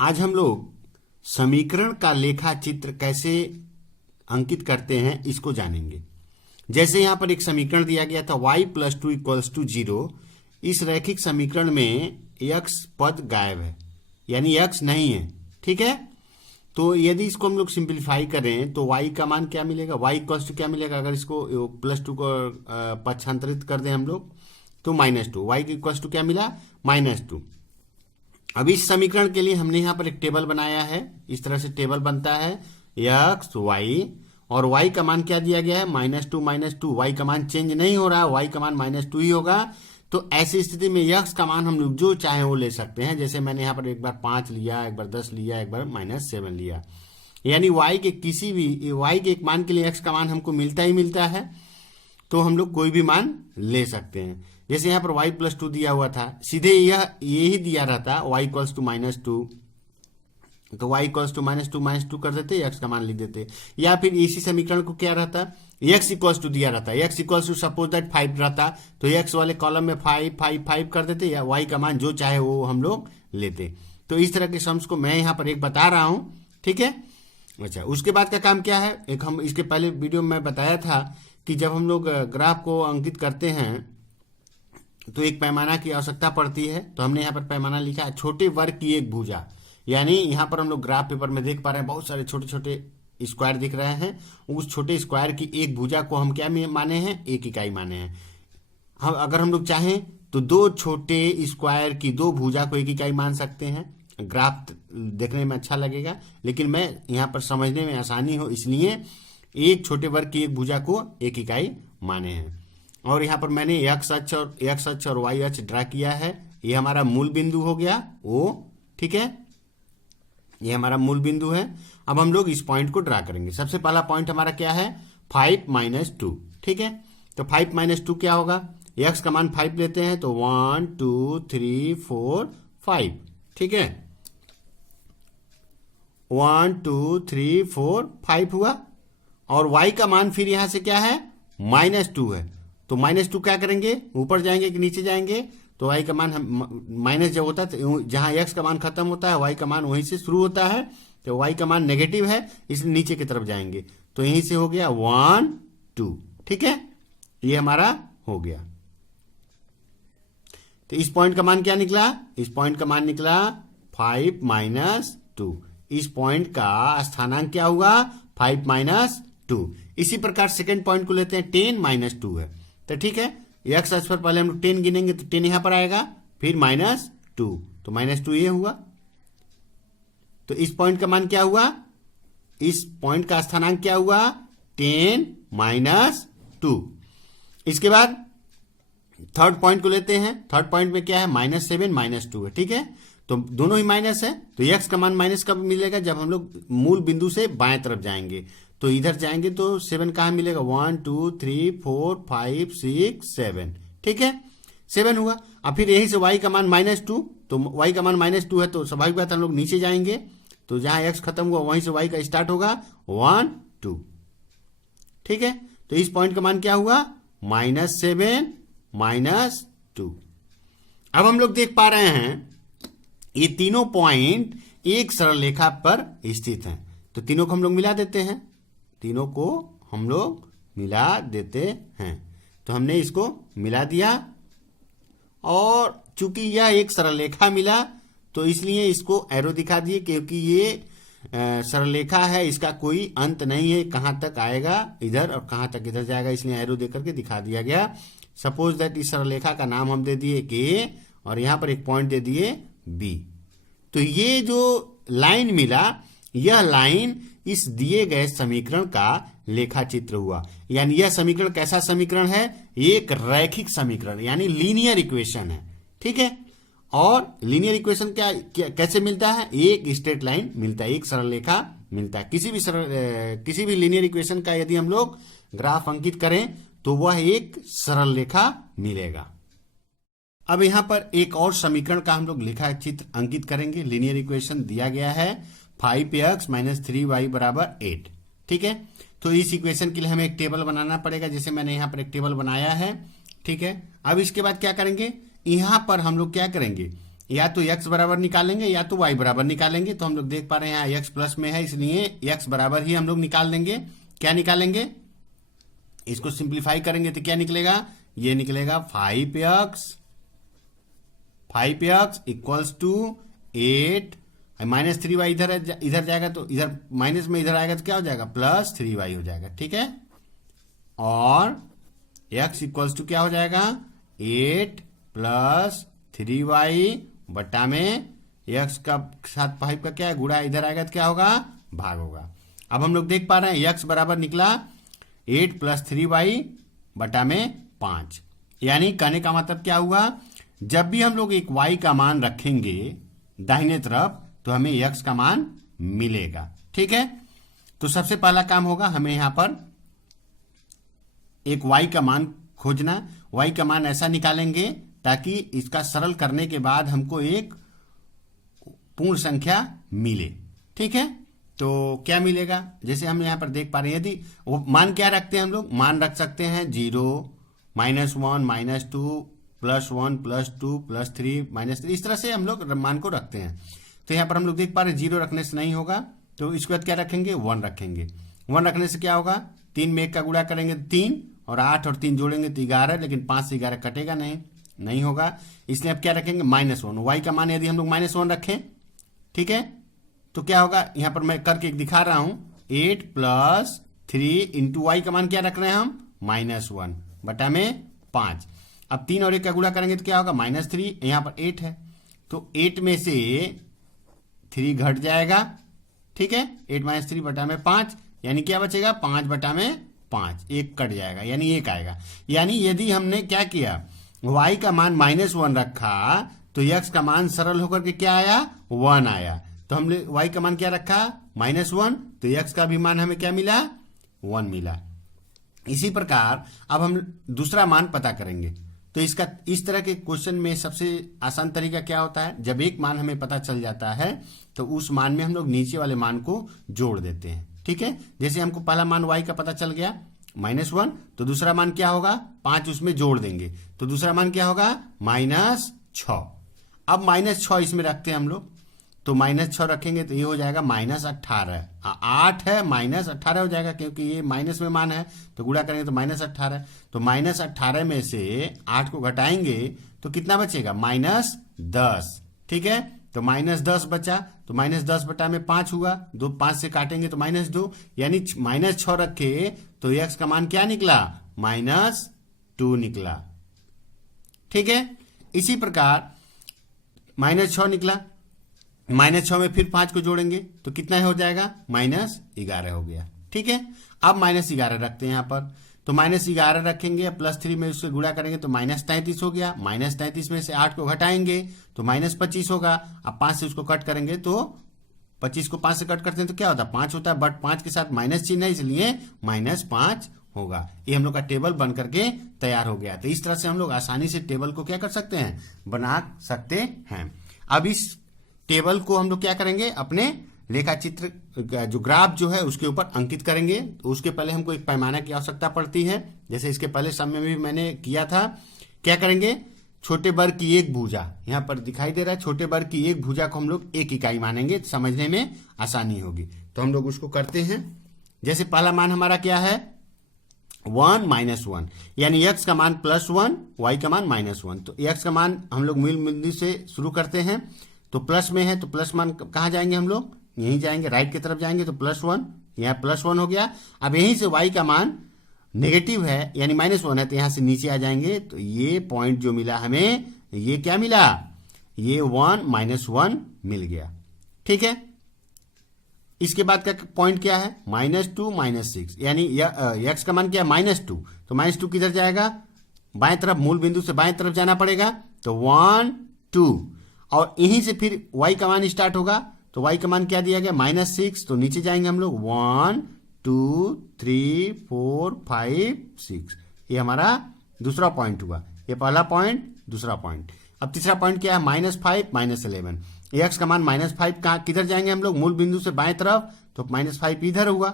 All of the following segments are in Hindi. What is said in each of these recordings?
आज हम लोग समीकरण का लेखा चित्र कैसे अंकित करते हैं इसको जानेंगे। जैसे यहां पर एक समीकरण दिया गया था y+2 = 0। इस रैखिक समीकरण में x पद गायब है, यानी x नहीं है। ठीक है, तो यदि इसको हम लोग सिंप्लीफाई करें तो y का मान क्या मिलेगा, y क्या मिलेगा, अगर इसको +2 को पक्षांतरित कर दें हम लोग तो -2, y = क्या मिला, -2। अब इस समीकरण के लिए हमने यहाँ पर एक टेबल बनाया है। इस तरह से टेबल बनता है x y, और y का मान क्या दिया गया है, -2, y का मान चेंज नहीं हो रहा, y का मान -2 ही होगा। तो ऐसी स्थिति में x का मान हम लोग जो चाहे वो ले सकते हैं। जैसे मैंने यहाँ पर एक बार 5 लिया, एक बार 10 लिया, एक बार -7 लिया, यानी y के किसी भी y के एक मान के लिए x का मान हमको मिलता ही मिलता है, तो हम लोग कोई भी मान ले सकते हैं। जैसे यहाँ पर y+2 दिया हुआ था, सीधे यही दिया रहता y = -2, तो y = -2 कर देते, x का मान लिख देते। या फिर इसी समीकरण को क्या रहता, x = दिया रहता, x = सपोज दैट 5 रहता, तो x वाले कॉलम में 5 5 5 कर देते, या y का मान जो चाहे वो हम लोग लेते। तो इस तरह के सम्स को मैं यहाँ पर एक बता रहा हूँ। ठीक है, अच्छा, उसके बाद का काम क्या है, एक हम इसके पहले वीडियो में बताया था कि जब हम लोग ग्राफ को अंकित करते हैं तो एक पैमाना की आवश्यकता पड़ती है। तो हमने यहाँ पर पैमाना लिखा है छोटे वर्ग की एक भुजा, यानी यहाँ पर हम लोग ग्राफ पेपर में देख पा रहे हैं बहुत सारे छोटे छोटे स्क्वायर दिख रहे हैं। उस छोटे स्क्वायर की एक भुजा को हम क्या माने हैं, 1 इकाई माने हैं। हम अगर हम लोग चाहें तो 2 छोटे स्क्वायर की 2 भुजा को 1 इकाई मान सकते हैं। ग्राफ देखने में अच्छा लगेगा, लेकिन मैं यहाँ पर समझने में आसानी हो इसलिए एक छोटे वर्ग की एक भुजा को 1 इकाई माने हैं। और यहाँ पर मैंने x अक्ष और y अक्ष ड्रा किया है। ये हमारा मूल बिंदु हो गया O। ठीक है, ये हमारा मूल बिंदु है। अब हम लोग इस पॉइंट को ड्रा करेंगे। सबसे पहला पॉइंट हमारा क्या है, 5 - 2। ठीक है, तो 5 - 2 क्या होगा, x का मान 5 लेते हैं तो 1 2 3 4 5। ठीक है, 1 2 3 4 5 हुआ। और y का मान फिर यहां से क्या है, -2 है। तो -2 क्या करेंगे, ऊपर जाएंगे कि नीचे जाएंगे, तो y का मान माइनस जब होता है तो जहां x का मान खत्म होता है y का मान वहीं से शुरू होता है, तो y का मान नेगेटिव है इसलिए नीचे की तरफ जाएंगे, तो यहीं से हो गया 1 2। ठीक है, ये हमारा हो गया। तो इस पॉइंट का मान क्या निकला, इस पॉइंट का मान निकला 5 - 2। इस पॉइंट का स्थानांक क्या हुआ, 5 - 2। इसी प्रकार सेकंड पॉइंट को लेते हैं, 10 - 2 है। तो ठीक है, x अक्ष पर पहले हम लोग 10 गिनेंगे तो 10 यहां पर आएगा, फिर -2, तो -2 ये हुआ। तो इस पॉइंट का मान क्या हुआ, इस पॉइंट का स्थानांक क्या हुआ, 10 - 2। इसके बाद थर्ड पॉइंट को लेते हैं। थर्ड पॉइंट में क्या है, -7 - 2 है। ठीक है, तो दोनों ही माइनस है, तो x का मान माइनस कब मिलेगा, जब हम लोग मूल बिंदु से बाएं तरफ जाएंगे। तो इधर जाएंगे तो 7 कहां मिलेगा, 1 2 3 4 5 6 7। ठीक है, 7 हुआ। अब फिर यही से y का मान -2, तो y का मान -2 है तो स्वाभाविक बात हम लोग नीचे जाएंगे, तो जहां x खत्म हुआ वहीं से y का स्टार्ट होगा, 1 2। ठीक है, तो इस पॉइंट का मान क्या हुआ, -7 - 2। अब हम लोग देख पा रहे हैं ये तीनों पॉइंट एक सरल रेखा पर स्थित हैं, तो तीनों को हम लोग मिला देते हैं, तीनों को हम लोग मिला देते हैं। तो हमने इसको मिला दिया, और चूंकि यह एक सरल रेखा मिला तो इसलिए इसको एरो दिखा दिए, क्योंकि ये सरल रेखा है, इसका कोई अंत नहीं है, कहां तक आएगा इधर और कहां तक इधर जाएगा, इसलिए एरो देकर के दिखा दिया गया। सपोज दैट इस सरल रेखा का नाम हम दे दिए K, और यहां पर एक पॉइंट दे दिए B। तो ये जो लाइन मिला, यह लाइन इस दिए गए समीकरण का लेखा चित्र हुआ। यानी यह समीकरण कैसा समीकरण है, एक रैखिक समीकरण यानी लीनियर इक्वेशन है। ठीक है, और लीनियर इक्वेशन क्या कैसे मिलता है, एक स्ट्रेट लाइन मिलता है, एक सरल रेखा मिलता है। किसी भी लीनियर इक्वेशन का यदि हम लोग ग्राफ अंकित करें तो वह एक सरल रेखा मिलेगा। अब यहां पर एक और समीकरण का हम लोग लेखा चित्र अंकित करेंगे। लीनियर इक्वेशन दिया गया है 5x - 3y = 8। ठीक है, तो इस इक्वेशन के लिए हमें एक टेबल बनाना पड़ेगा, जैसे मैंने यहां पर एक टेबल बनाया है। ठीक है, अब इसके बाद क्या करेंगे, यहां पर हम लोग क्या करेंगे, या तो x बराबर निकालेंगे या तो y बराबर निकालेंगे। तो हम लोग देख पा रहे हैं यहाँ x प्लस में है, इसलिए x बराबर ही हम लोग निकाल देंगे। क्या निकालेंगे, इसको सिंप्लीफाई करेंगे तो क्या निकलेगा, ये निकलेगा 5x equals to 8 minus 3y इधर जाएगा तो इधर माइनस में इधर आएगा तो क्या हो जाएगा, प्लस 3y हो जाएगा। ठीक है, और x इक्वल्स टू क्या हो जाएगा, 8 प्लस 3y बटा में x का साथ 5 का क्या है, गुणा, इधर आएगा तो क्या होगा, भाग होगा। अब हम लोग देख पा रहे हैं x बराबर निकला 8 प्लस 3y बटा में 5। यानी कहने का मतलब क्या हुआ, जब भी हम लोग एक y का मान रखेंगे दाहिने तरफ तो हमें x का मान मिलेगा। ठीक है, तो सबसे पहला काम होगा हमें यहां पर एक y का मान खोजना। y का मान ऐसा निकालेंगे ताकि इसका सरल करने के बाद हमको एक पूर्ण संख्या मिले। ठीक है, तो क्या मिलेगा, जैसे हम यहां पर देख पा रहे हैं, यदि वो मान क्या रखते हैं हम लोग, मान रख सकते हैं 0, -1, -2, +1, +2, +3, -3, इस तरह से हम लोग मान को रखते हैं। तो यहाँ पर हम लोग देख पा रहे हैं 0 रखने से नहीं होगा, तो इसके बाद क्या रखेंगे, 1 रखेंगे। 1 रखने से क्या होगा, 3 में 1 का गुणा करेंगे 3, और 8 और 3 जोड़ेंगे तो 11, लेकिन 5 से 11 कटेगा नहीं होगा, इसलिए अब क्या रखेंगे, -1। वाई का मान यदि हम लोग -1 रखें, ठीक है, तो क्या होगा, यहाँ पर मैं करके दिखा रहा हूं, 8 प्लस 3 इंटू वाई का मान क्या रख रहे हैं हम, -1 बटा में 5। अब 3 और 1 का गुणा करेंगे तो क्या होगा, -3, यहाँ पर 8 है, तो 8 में से 3 घट जाएगा। ठीक है, 8 - 3 बटा में 5, यानी क्या बचेगा, 5 बटा में 5, 1 कट जाएगा, यानी 1 आएगा। यानी यदि हमने क्या किया, y का मान -1 रखा तो x का मान सरल होकर के क्या आया, 1 आया। तो हमने y का मान क्या रखा, -1, तो x का भी मान हमें क्या मिला, 1 मिला। इसी प्रकार अब हम दूसरा मान पता करेंगे। तो इसका इस तरह के क्वेश्चन में सबसे आसान तरीका क्या होता है, जब एक मान हमें पता चल जाता है तो उस मान में हम लोग नीचे वाले मान को जोड़ देते हैं। ठीक है, जैसे हमको पहला मान y का पता चल गया -1, तो दूसरा मान क्या होगा, 5 उसमें जोड़ देंगे, तो दूसरा मान क्या होगा, -6। अब -6 इसमें रखते हैं हम लोग, तो -6 रखेंगे तो ये हो जाएगा -18। 8 है -18 हो जाएगा, क्योंकि ये माइनस में मान है, तो गुणा करेंगे तो -18। तो -18 में से 8 को घटाएंगे तो कितना बचेगा, -10। ठीक है, तो -10 बचा, तो -10 बटा में 5 हुआ, 2 5 से काटेंगे तो -2, यानी -6 रखे तो x का मान क्या निकला, -2 निकला। ठीक है, इसी प्रकार -6 निकला, -6 में फिर 5 को जोड़ेंगे तो कितना हो जाएगा, -11 हो गया। ठीक है, अब -11 रखते हैं यहाँ पर, तो -11 रखेंगे, +3 में उससे गुणा करेंगे तो -33 हो गया, -33 में से 8 को घटाएंगे तो -25 होगा। अब 5 से उसको कट करेंगे तो 25 को 5 से कट करते हैं तो क्या होता है, 5 होता है, बट 5 के साथ माइनस चिन्ह है, इसलिए -5 होगा। ये हम लोग का टेबल बन करके तैयार हो गया। तो इस तरह से हम लोग आसानी से टेबल को क्या कर सकते हैं, बना सकते हैं। अब इस टेबल को हम लोग क्या करेंगे, अपने रेखा चित्र जो ग्राफ जो है उसके ऊपर अंकित करेंगे। तो उसके पहले हमको एक पैमाना की आवश्यकता पड़ती है, जैसे इसके पहले समय में भी मैंने किया था। क्या करेंगे, छोटे वर्ग की एक भुजा, यहाँ पर दिखाई दे रहा है, छोटे वर्ग की एक भुजा को हम लोग 1 इकाई मानेंगे, समझने में आसानी होगी। तो हम लोग उसको करते हैं। जैसे पहला मान हमारा क्या है, 1 - 1, यानी x का मान +1, y का मान -1। तो x का मान हम लोग मूल बिंदु से शुरू करते हैं, तो प्लस में है तो प्लस मान कहाँ जाएंगे हम लोग, यहीं जाएंगे, राइट की तरफ जाएंगे, तो +1, यहाँ +1 हो गया। अब यहीं से y का मान नेगेटिव है यानी -1 है, तो यहां से नीचे आ जाएंगे, तो ये पॉइंट जो मिला हमें, ये क्या मिला, ये 1 -1 मिल गया। ठीक है, इसके बाद का पॉइंट क्या है, -2 -6, यानी x का मान क्या है, -2, तो -2 किधर जाएगा, बाएं तरफ, मूल बिंदु से बाएं तरफ जाना पड़ेगा, तो 1 2, और यहीं से फिर y का मान स्टार्ट होगा, तो y का मान क्या दिया गया, -6, तो नीचे जाएंगे हम लोग, 1 2 3 4 5 6, ये हमारा दूसरा पॉइंट हुआ। ये पहला पॉइंट, दूसरा पॉइंट। अब तीसरा पॉइंट क्या है, -5 -11, x का मान -5 कहाँ, किधर जाएंगे हम लोग, मूल बिंदु से बाएं तरफ, तो -5 इधर हुआ।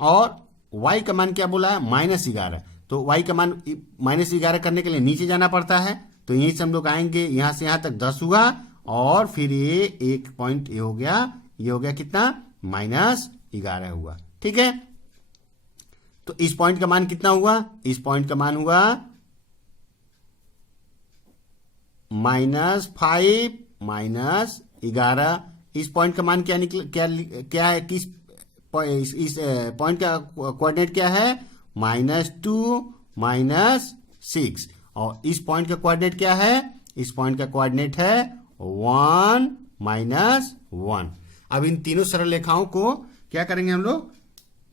और y का मान क्या बोला है, -11, तो y का मान -11 करने के लिए नीचे जाना पड़ता है, तो यहीं से हम लोग आएंगे, यहां से यहां तक 10 हुआ, और फिर ये एक पॉइंट ये हो गया कितना, -11 हुआ। ठीक है, तो इस पॉइंट का मान कितना हुआ, इस पॉइंट का मान हुआ -5 -11। इस पॉइंट का मान क्या निकल क्या है, किस इस पॉइंट का कोऑर्डिनेट क्या है, -2 -6। और इस पॉइंट का कोऑर्डिनेट क्या है, इस पॉइंट का कोऑर्डिनेट है 1 -1। अब इन तीनों सरल रेखाओं को क्या करेंगे, हम लोग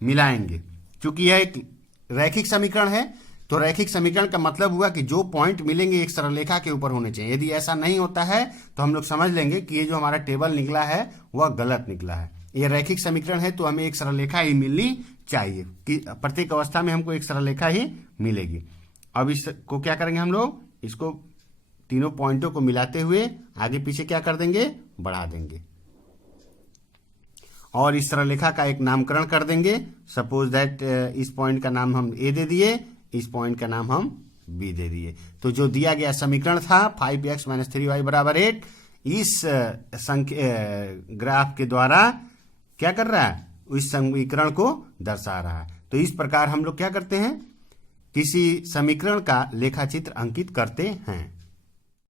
मिलाएंगे। क्योंकि यह एक रैखिक समीकरण है, तो रैखिक समीकरण का मतलब हुआ कि जो पॉइंट मिलेंगे एक सरल रेखा के ऊपर होने चाहिए। यदि ऐसा नहीं होता है तो हम लोग समझ लेंगे कि ये जो हमारा टेबल निकला है वह गलत निकला है। ये रैखिक समीकरण है तो हमें एक सरल रेखा ही मिलनी चाहिए, कि प्रत्येक अवस्था में हमको एक सरल रेखा ही मिलेगी। अब इसको क्या करेंगे, हम लोग इसको तीनों पॉइंटों को मिलाते हुए आगे पीछे क्या कर देंगे, बढ़ा देंगे और इस सरल रेखा का एक नामकरण कर देंगे। सपोज दैट इस पॉइंट का नाम हम ए दे दिए, इस पॉइंट का नाम हम बी दे दिए। तो जो दिया गया समीकरण था 5x - 3y = 8, इस ग्राफ के द्वारा क्या कर रहा है, इस समीकरण को दर्शा रहा है। तो इस प्रकार हम लोग क्या करते हैं, किसी समीकरण का लेखा चित्र अंकित करते हैं।